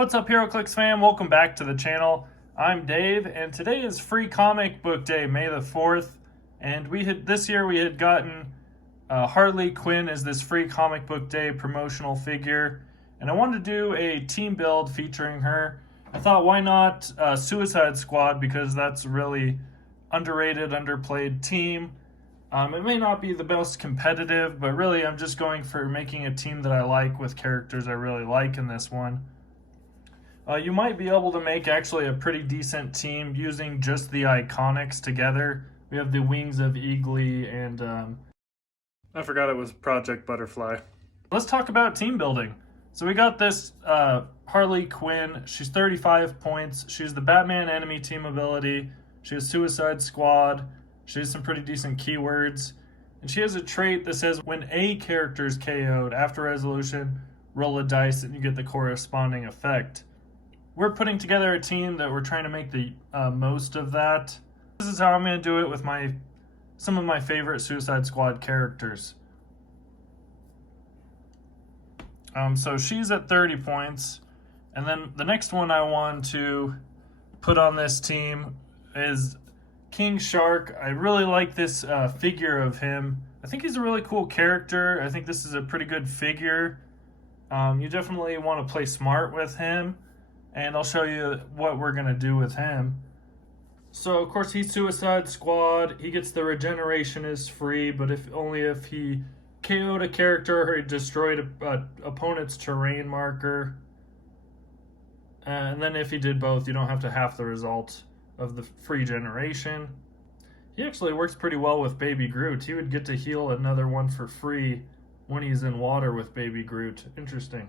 What's up, Heroclix fam? Welcome back to the channel. I'm Dave, and today is Free Comic Book Day, May the 4th. And this year we had gotten Harley Quinn as this Free Comic Book Day promotional figure. And I wanted to do a team build featuring her. I thought, why not Suicide Squad, because that's a really underrated, underplayed team. It may not be the most competitive, but really I'm just going for making a team that I like with characters I really like in this one. You might be able to make actually a pretty decent team using just the iconics together. We have the wings of Eagly and I forgot it was Project Butterfly. Let's talk about team building. So we got this Harley Quinn. She's 35 points. She's the Batman enemy team ability. She has Suicide Squad. She has some pretty decent keywords. And she has a trait that says when a character is KO'd after resolution, roll a dice and you get the corresponding effect. We're putting together a team that we're trying to make the most of that. This is how I'm going to do it with some of my favorite Suicide Squad characters. So she's at 30 points. And then the next one I want to put on this team is King Shark. I really like this figure of him. I think he's a really cool character. I think this is a pretty good figure. You definitely want to play smart with him. And I'll show you what we're going to do with him. So, of course, he's Suicide Squad. He gets the regeneration is free, but only if he KO'd a character or he destroyed a opponent's terrain marker. And then if he did both, you don't have to half the result of the free generation. He actually works pretty well with Baby Groot. He would get to heal another one for free when he's in water with Baby Groot. Interesting.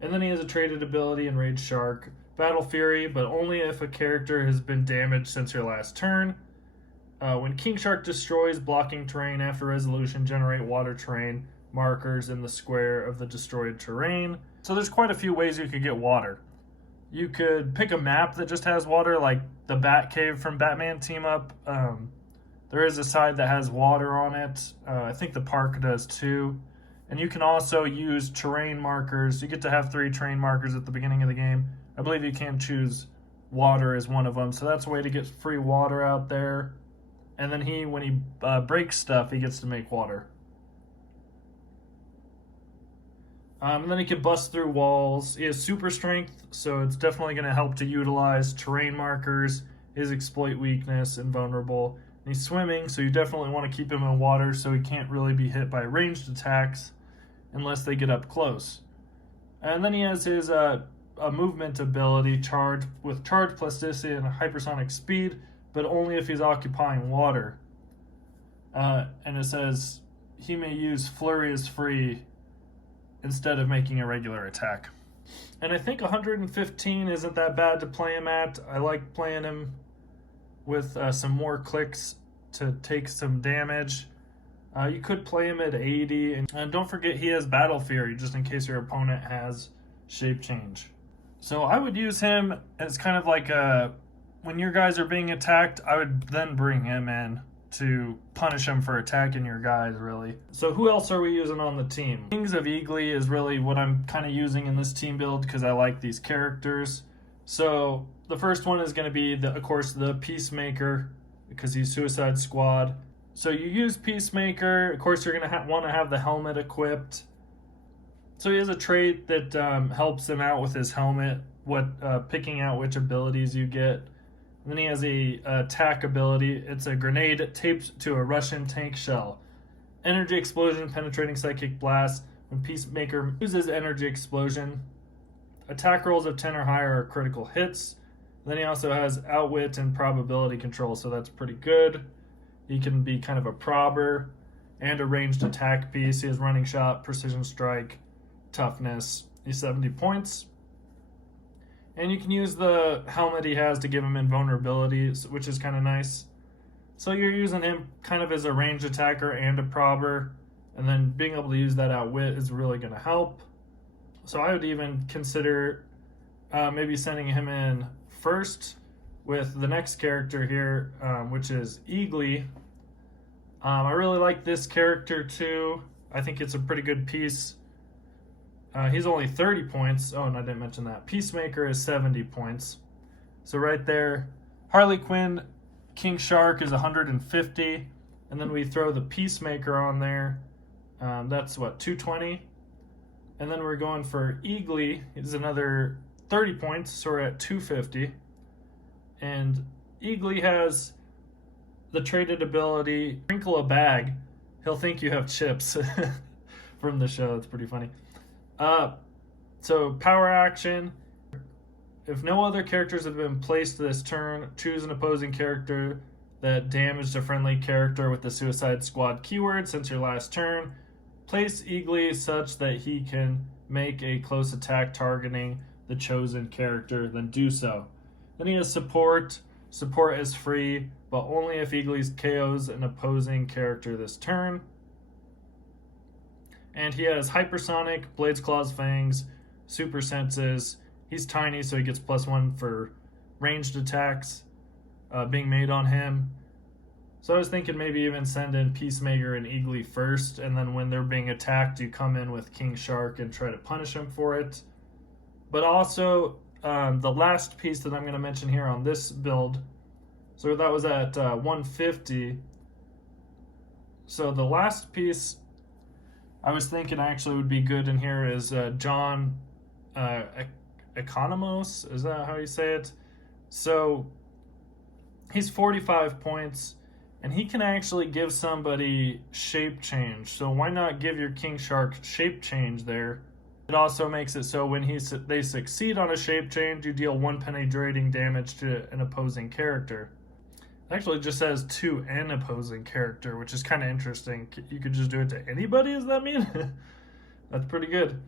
And then he has a traded ability, Enraged Shark, Battle Fury, but only if a character has been damaged since your last turn. When King Shark destroys blocking terrain after resolution, generate water terrain markers in the square of the destroyed terrain. So there's quite a few ways you could get water. You could pick a map that just has water, like the Bat Cave from Batman Team Up. There is a side that has water on it. I think the park does too. And you can also use terrain markers. You get to have 3 terrain markers at the beginning of the game. I believe you can choose water as one of them. So that's a way to get free water out there. And then when he breaks stuff, he gets to make water. And then he can bust through walls. He has super strength, so it's definitely going to help to utilize terrain markers, his exploit weakness, invulnerable. And he's swimming, so you definitely want to keep him in water so he can't really be hit by ranged attacks unless they get up close. And then he has his a movement ability, charge plasticity and hypersonic speed, but only if he's occupying water. And it says he may use flurry as free instead of making a regular attack. And I think 115 isn't that bad to play him at. I like playing him with some more clicks to take some damage. You could play him at 80, and don't forget he has Battle Fury, just in case your opponent has shape change. So I would use him as kind of like when your guys are being attacked, I would then bring him in to punish him for attacking your guys, really. So who else are we using on the team? Wings of Eagly is really what I'm kind of using in this team build because I like these characters. So the first one is going to be, of course, the Peacemaker, because he's Suicide Squad. So you use Peacemaker. Of course, you're going to want to have the helmet equipped. So he has a trait that helps him out with his helmet, picking out which abilities you get. And then he has a attack ability. It's a grenade taped to a Russian tank shell. Energy Explosion, Penetrating Psychic Blast. When Peacemaker uses Energy Explosion, attack rolls of 10 or higher are critical hits. Then he also has Outwit and Probability Control, so that's pretty good. He can be kind of a probber and a ranged attack piece. He has Running Shot, Precision Strike, Toughness. He's 70 points. And you can use the helmet he has to give him invulnerability, which is kind of nice. So you're using him kind of as a ranged attacker and a probber. And then being able to use that Outwit is really going to help. So I would even consider maybe sending him in first with the next character here, which is Eagly. I really like this character too. I think it's a pretty good piece. He's only 30 points. Oh, and I didn't mention that. Peacemaker is 70 points. So right there, Harley Quinn, King Shark is 150. And then we throw the Peacemaker on there. That's what, 220? And then we're going for Eagly. It's another 30 points, so we're at 250. And Eagly has the traded ability, Sprinkle a Bag. He'll think you have chips from the show. It's pretty funny. So power action. If no other characters have been placed this turn, choose an opposing character that damaged a friendly character with the Suicide Squad keyword since your last turn. Place Eagly such that he can make a close attack targeting the chosen character, then do so. Then he has support. Support is free, but only if Eagly KOs an opposing character this turn. And he has Hypersonic, Blades, Claws, Fangs, Super Senses. He's tiny, so he gets +1 for ranged attacks being made on him. So I was thinking maybe even send in Peacemaker and Eagly first, and then when they're being attacked, you come in with King Shark and try to punish him for it. But also, the last piece that I'm going to mention here on this build, so that was at 150. So the last piece I was thinking actually would be good in here is John Economos. Is that how you say it? So he's 45 points, and he can actually give somebody shape change. So why not give your King Shark shape change there? It also makes it so when they succeed on a shape change, you deal 1 penetrating damage to an opposing character. It actually just says to an opposing character, which is kind of interesting. You could just do it to anybody, does that mean? That's pretty good.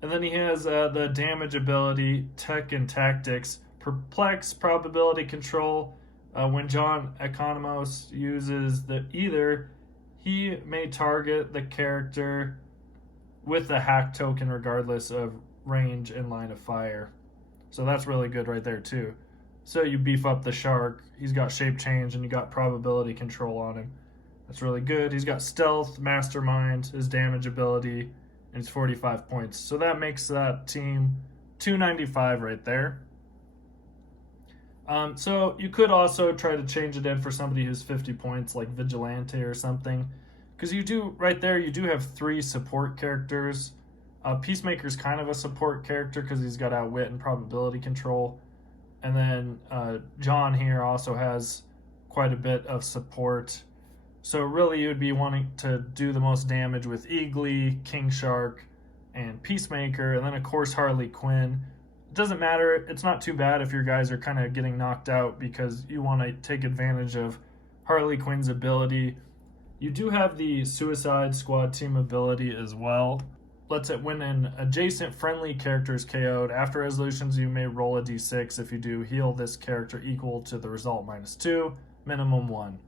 And then he has the damage ability, Tech and Tactics, Perplex, Probability Control. When John Economos uses either, he may target the character with the hack token regardless of range and line of fire. So that's really good right there too. So you beef up the Shark, he's got shape change, and you got probability control on him. That's really good. He's got Stealth, Mastermind, his damage ability, and it's 45 points. So that makes that team 295 right there. So you could also try to change it in for somebody who's 50 points, like Vigilante or something. Because you do, right there, you do have 3 support characters. Peacemaker's kind of a support character because he's got Outwit and Probability Control. And then John here also has quite a bit of support. So really you would be wanting to do the most damage with Eagly, King Shark, and Peacemaker. And then of course Harley Quinn. It doesn't matter, it's not too bad if your guys are kind of getting knocked out because you want to take advantage of Harley Quinn's ability. You do have the Suicide Squad team ability as well. Lets it when an adjacent friendly character is KO'd. After resolutions, you may roll a d6. If you do, heal this character equal to the result -2, minimum 1.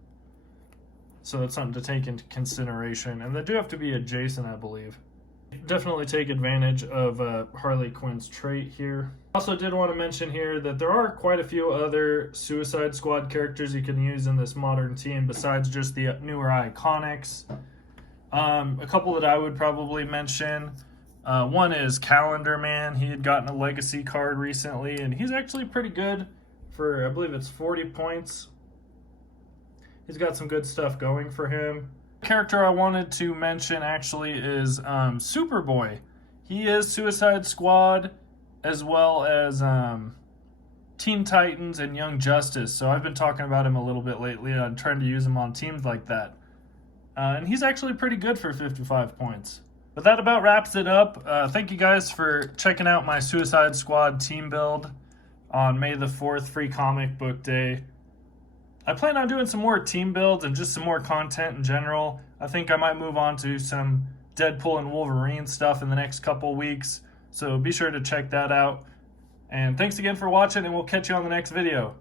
So that's something to take into consideration. And they do have to be adjacent, I believe. Definitely take advantage of Harley Quinn's trait here. Also did want to mention here that there are quite a few other Suicide Squad characters you can use in this modern team besides just the newer iconics. A couple that I would probably mention. One is Calendar Man. He had gotten a legacy card recently, and he's actually pretty good for, I believe it's 40 points. He's got some good stuff going for him. Character I wanted to mention actually is Superboy. He is Suicide Squad as well as Teen Titans and Young Justice. So I've been talking about him a little bit lately. I'm trying to use him on teams like that. And he's actually pretty good for 55 points. But that about wraps it up. Thank you guys for checking out my Suicide Squad team build on May the 4th, Free Comic Book Day. I plan on doing some more team builds and just some more content in general. I think I might move on to some Deadpool and Wolverine stuff in the next couple weeks. So be sure to check that out. And thanks again for watching, and we'll catch you on the next video.